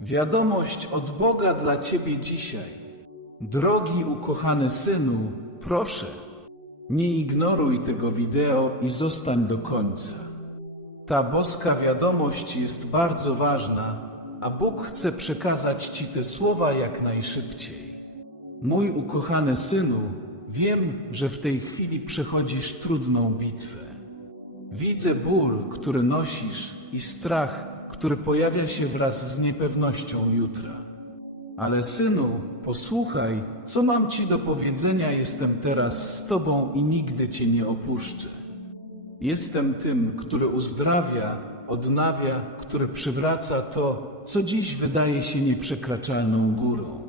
Wiadomość od Boga dla Ciebie dzisiaj. Drogi ukochany synu, proszę, nie ignoruj tego wideo i zostań do końca. Ta boska wiadomość jest bardzo ważna, a Bóg chce przekazać Ci te słowa jak najszybciej. Mój ukochany synu, wiem, że w tej chwili przechodzisz trudną bitwę. Widzę ból, który nosisz i strach, który pojawia się wraz z niepewnością jutra. Ale synu, posłuchaj, co mam ci do powiedzenia. Jestem teraz z tobą i nigdy cię nie opuszczę. Jestem tym, który uzdrawia, odnawia, który przywraca to, co dziś wydaje się nieprzekraczalną górą.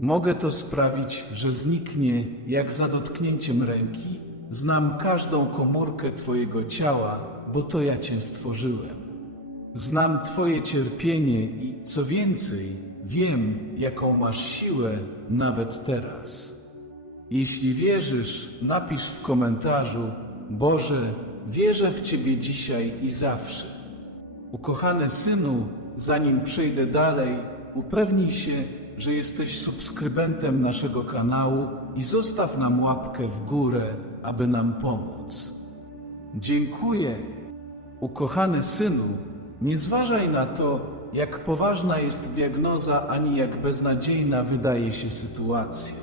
Mogę to sprawić, że zniknie jak za dotknięciem ręki. Znam każdą komórkę Twojego ciała, bo to ja Cię stworzyłem. Znam Twoje cierpienie i co więcej, wiem, jaką masz siłę nawet teraz. Jeśli wierzysz, napisz w komentarzu: Boże, wierzę w Ciebie dzisiaj i zawsze. Ukochany synu, zanim przejdę dalej, upewnij się, że jesteś subskrybentem naszego kanału i zostaw nam łapkę w górę, aby nam pomóc. Dziękuję. Ukochany synu, nie zważaj na to, jak poważna jest diagnoza, ani jak beznadziejna wydaje się sytuacja.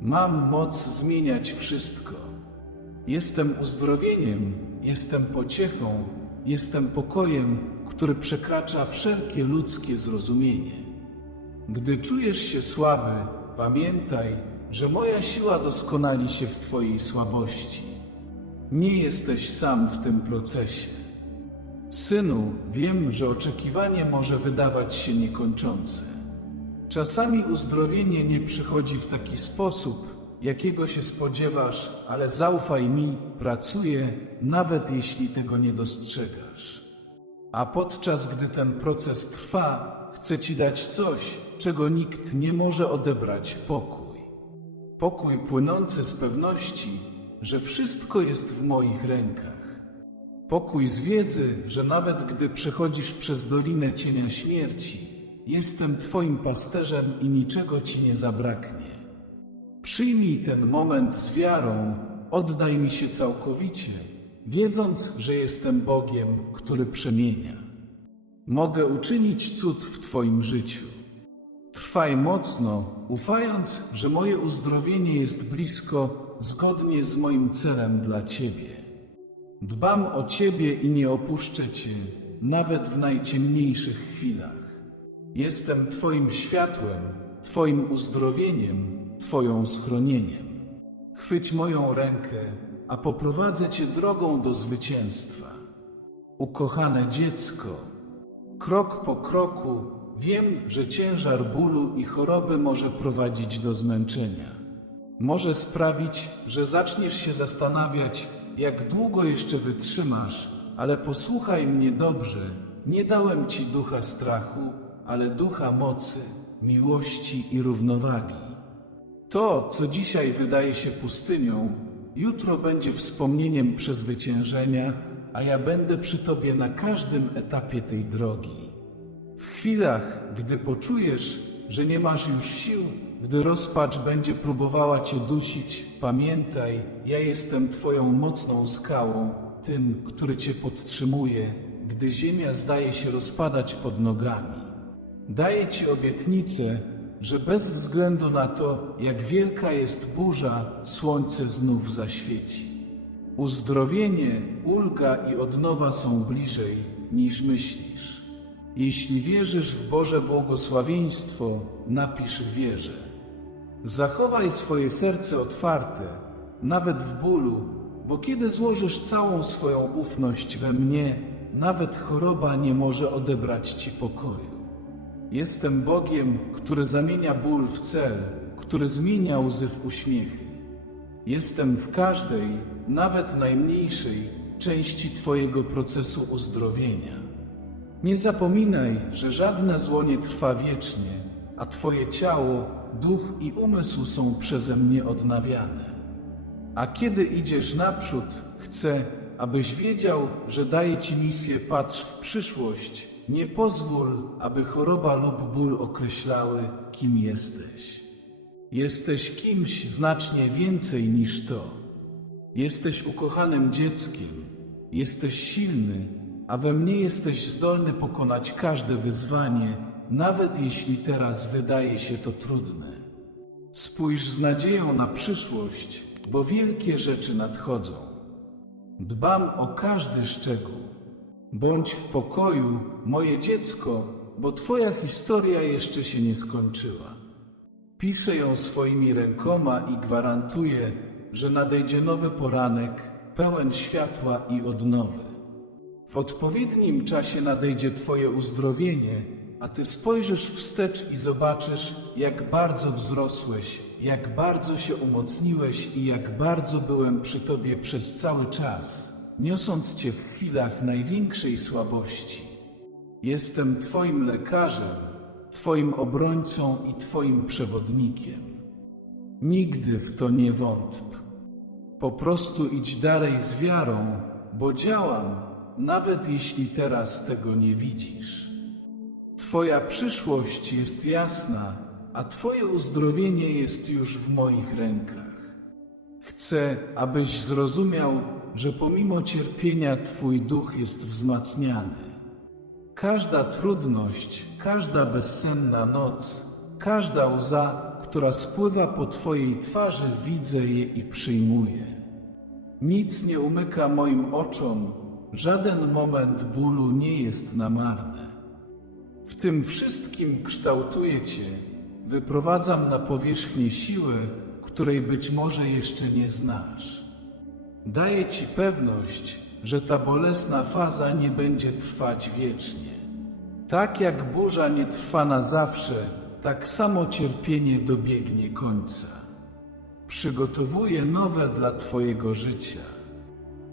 Mam moc zmieniać wszystko. Jestem uzdrowieniem, jestem pociechą, jestem pokojem, który przekracza wszelkie ludzkie zrozumienie. Gdy czujesz się słaby, pamiętaj, że moja siła doskonali się w Twojej słabości. Nie jesteś sam w tym procesie. Synu, wiem, że oczekiwanie może wydawać się niekończące. Czasami uzdrowienie nie przychodzi w taki sposób, jakiego się spodziewasz, ale zaufaj mi, pracuję, nawet jeśli tego nie dostrzegasz. A podczas gdy ten proces trwa, chcę ci dać coś, czego nikt nie może odebrać pokój. Pokój płynący z pewności, że wszystko jest w moich rękach. Pokój z wiedzy, że nawet gdy przechodzisz przez dolinę cienia śmierci, jestem Twoim pasterzem i niczego Ci nie zabraknie. Przyjmij ten moment z wiarą, oddaj mi się całkowicie, wiedząc, że jestem Bogiem, który przemienia. Mogę uczynić cud w Twoim życiu. Trwaj mocno, ufając, że moje uzdrowienie jest blisko, zgodnie z moim celem dla Ciebie. Dbam o Ciebie i nie opuszczę Cię, nawet w najciemniejszych chwilach. Jestem Twoim światłem, Twoim uzdrowieniem, Twoją schronieniem. Chwyć moją rękę, a poprowadzę Cię drogą do zwycięstwa. Ukochane dziecko, krok po kroku wiem, że ciężar bólu i choroby może prowadzić do zmęczenia. Może sprawić, że zaczniesz się zastanawiać, jak długo jeszcze wytrzymasz, ale posłuchaj mnie dobrze. Nie dałem ci ducha strachu, ale ducha mocy, miłości i równowagi. To, co dzisiaj wydaje się pustynią, jutro będzie wspomnieniem przezwyciężenia, a ja będę przy tobie na każdym etapie tej drogi. W chwilach, gdy poczujesz, że nie masz już sił, gdy rozpacz będzie próbowała cię dusić, pamiętaj, ja jestem Twoją mocną skałą, tym, który cię podtrzymuje, gdy ziemia zdaje się rozpadać pod nogami. Daję ci obietnicę, że bez względu na to, jak wielka jest burza, słońce znów zaświeci. Uzdrowienie, ulga i odnowa są bliżej niż myślisz. Jeśli wierzysz w Boże błogosławieństwo, napisz wierzę. Zachowaj swoje serce otwarte, nawet w bólu, bo kiedy złożysz całą swoją ufność we mnie, nawet choroba nie może odebrać ci pokoju. Jestem Bogiem, który zamienia ból w cel, który zmienia łzy w uśmiechy. Jestem w każdej, nawet najmniejszej, części Twojego procesu uzdrowienia. Nie zapominaj, że żadne zło nie trwa wiecznie, a Twoje ciało, duch i umysł są przeze mnie odnawiane. A kiedy idziesz naprzód, chcę, abyś wiedział, że daję Ci misję patrz w przyszłość, Nie pozwól, aby choroba lub ból określały, kim jesteś. Jesteś kimś znacznie więcej niż to. Jesteś ukochanym dzieckiem, jesteś silny, a we mnie jesteś zdolny pokonać każde wyzwanie, nawet jeśli teraz wydaje się to trudne. Spójrz z nadzieją na przyszłość, bo wielkie rzeczy nadchodzą. Dbam o każdy szczegół. Bądź w pokoju, moje dziecko, bo Twoja historia jeszcze się nie skończyła. Piszę ją swoimi rękoma i gwarantuję, że nadejdzie nowy poranek, pełen światła i odnowy. W odpowiednim czasie nadejdzie Twoje uzdrowienie, a Ty spojrzysz wstecz i zobaczysz, jak bardzo wzrosłeś, jak bardzo się umocniłeś i jak bardzo byłem przy Tobie przez cały czas, niosąc Cię w chwilach największej słabości. Jestem Twoim lekarzem, Twoim obrońcą i Twoim przewodnikiem. Nigdy w to nie wątp. Po prostu idź dalej z wiarą, bo działam, nawet jeśli teraz tego nie widzisz. Twoja przyszłość jest jasna, a Twoje uzdrowienie jest już w moich rękach. Chcę, abyś zrozumiał, że pomimo cierpienia Twój duch jest wzmacniany. Każda trudność, każda bezsenna noc, każda łza, która spływa po Twojej twarzy, widzę je i przyjmuję. Nic nie umyka moim oczom, żaden moment bólu nie jest na marne. W tym wszystkim kształtuję Cię, wyprowadzam na powierzchnię siły, której być może jeszcze nie znasz. Daję Ci pewność, że ta bolesna faza nie będzie trwać wiecznie. Tak jak burza nie trwa na zawsze, tak samo cierpienie dobiegnie końca. Przygotowuję nowe dla Twojego życia.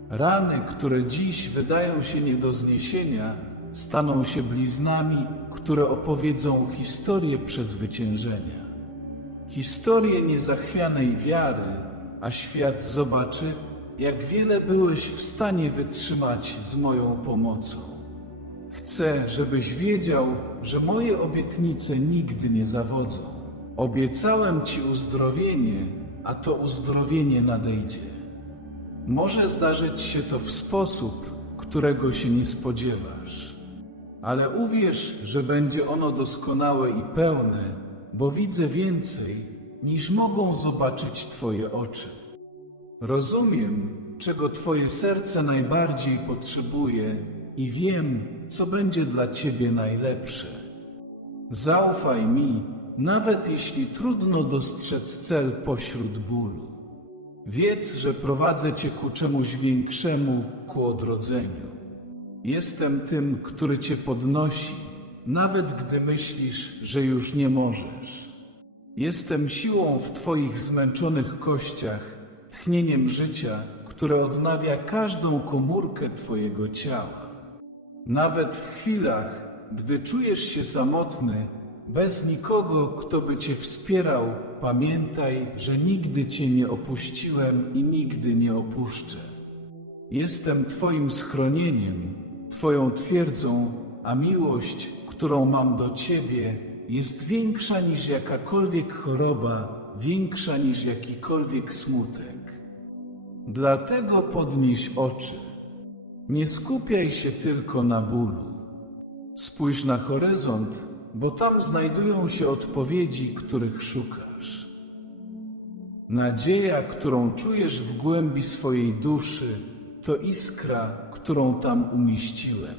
Rany, które dziś wydają się nie do zniesienia, staną się bliznami, które opowiedzą historię przezwyciężenia. Historię niezachwianej wiary, a świat zobaczy, jak wiele byłeś w stanie wytrzymać z moją pomocą. Chcę, żebyś wiedział, że moje obietnice nigdy nie zawodzą. Obiecałem Ci uzdrowienie, a to uzdrowienie nadejdzie. Może zdarzyć się to w sposób, którego się nie spodziewasz. Ale uwierz, że będzie ono doskonałe i pełne, bo widzę więcej, niż mogą zobaczyć Twoje oczy. Rozumiem, czego Twoje serce najbardziej potrzebuje i wiem, co będzie dla Ciebie najlepsze. Zaufaj mi, nawet jeśli trudno dostrzec cel pośród bólu. Wiedz, że prowadzę Cię ku czemuś większemu, ku odrodzeniu. Jestem tym, który Cię podnosi, nawet gdy myślisz, że już nie możesz. Jestem siłą w Twoich zmęczonych kościach, tchnieniem życia, które odnawia każdą komórkę Twojego ciała. Nawet w chwilach, gdy czujesz się samotny, bez nikogo, kto by Cię wspierał, pamiętaj, że nigdy Cię nie opuściłem i nigdy nie opuszczę. Jestem Twoim schronieniem, Twoją twierdzą, a miłość, którą mam do Ciebie, jest większa niż jakakolwiek choroba, większa niż jakikolwiek smutek. Dlatego podnieś oczy. Nie skupiaj się tylko na bólu. Spójrz na horyzont, bo tam znajdują się odpowiedzi, których szukasz. Nadzieja, którą czujesz w głębi swojej duszy, to iskra, którą tam umieściłem.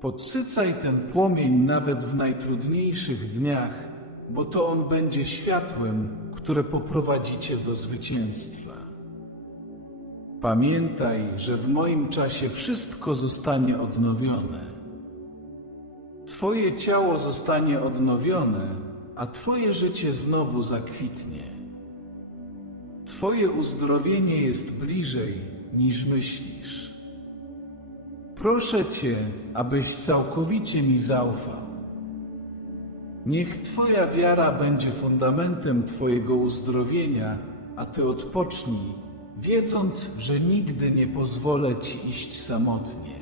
Podsycaj ten płomień nawet w najtrudniejszych dniach, bo to on będzie światłem, które poprowadzi cię do zwycięstwa. Pamiętaj, że w moim czasie wszystko zostanie odnowione. Twoje ciało zostanie odnowione, a Twoje życie znowu zakwitnie. Twoje uzdrowienie jest bliżej niż myślisz. Proszę Cię, abyś całkowicie mi zaufał. Niech Twoja wiara będzie fundamentem Twojego uzdrowienia, a Ty odpocznij, wiedząc, że nigdy nie pozwolę Ci iść samotnie.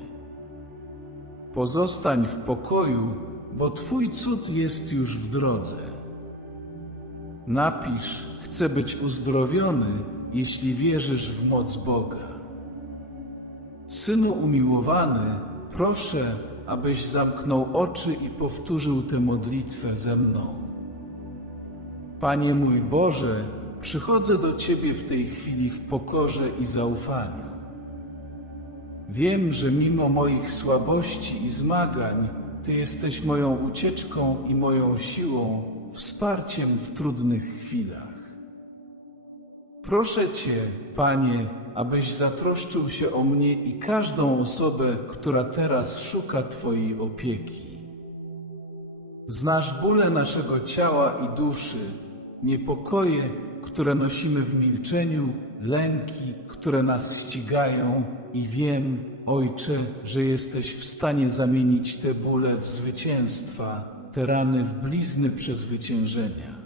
Pozostań w pokoju, bo Twój cud jest już w drodze. Napisz, chcę być uzdrowiony, jeśli wierzysz w moc Boga. Synu umiłowany, proszę, abyś zamknął oczy i powtórzył tę modlitwę ze mną. Panie mój Boże, przychodzę do Ciebie w tej chwili w pokorze i zaufaniu. Wiem, że mimo moich słabości i zmagań, Ty jesteś moją ucieczką i moją siłą, wsparciem w trudnych chwilach. Proszę Cię, Panie, abyś zatroszczył się o mnie i każdą osobę, która teraz szuka Twojej opieki. Znasz bóle naszego ciała i duszy, niepokoje, które nosimy w milczeniu, lęki, które nas ścigają i wiem, Ojcze, że jesteś w stanie zamienić te bóle w zwycięstwa, te rany w blizny przezwyciężenia.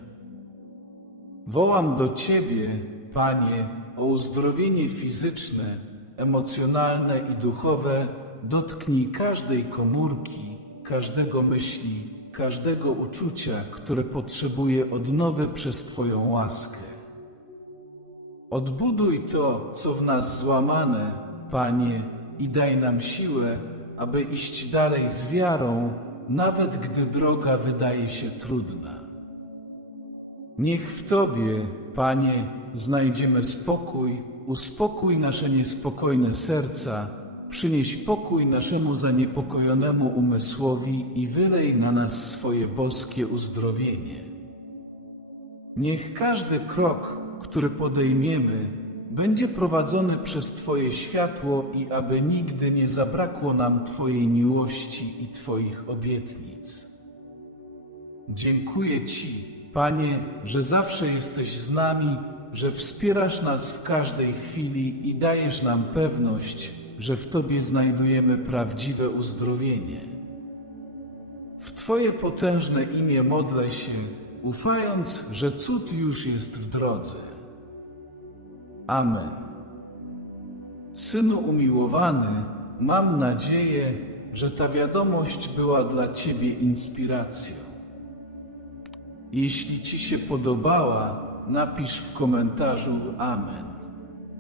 Wołam do Ciebie, Panie, o uzdrowienie fizyczne, emocjonalne i duchowe. Dotknij każdej komórki, każdego myśli, każdego uczucia, które potrzebuje odnowy przez Twoją łaskę. Odbuduj to, co w nas złamane, Panie, i daj nam siłę, aby iść dalej z wiarą, nawet gdy droga wydaje się trudna. Niech w Tobie, Panie, znajdziemy spokój, uspokój nasze niespokojne serca, przynieś pokój naszemu zaniepokojonemu umysłowi i wylej na nas swoje boskie uzdrowienie. Niech każdy krok, który podejmiemy, będzie prowadzony przez Twoje światło i aby nigdy nie zabrakło nam Twojej miłości i Twoich obietnic. Dziękuję Ci, Panie, że zawsze jesteś z nami, że wspierasz nas w każdej chwili i dajesz nam pewność, że w Tobie znajdujemy prawdziwe uzdrowienie. W Twoje potężne imię modlę się, ufając, że cud już jest w drodze. Amen. Synu umiłowany, mam nadzieję, że ta wiadomość była dla Ciebie inspiracją. Jeśli Ci się podobała, napisz w komentarzu Amen.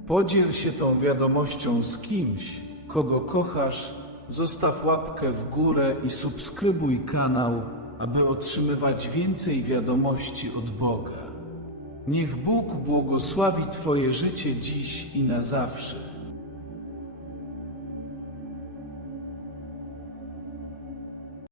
Podziel się tą wiadomością z kimś, kogo kochasz, zostaw łapkę w górę i subskrybuj kanał, aby otrzymywać więcej wiadomości od Boga. Niech Bóg błogosławi Twoje życie dziś i na zawsze.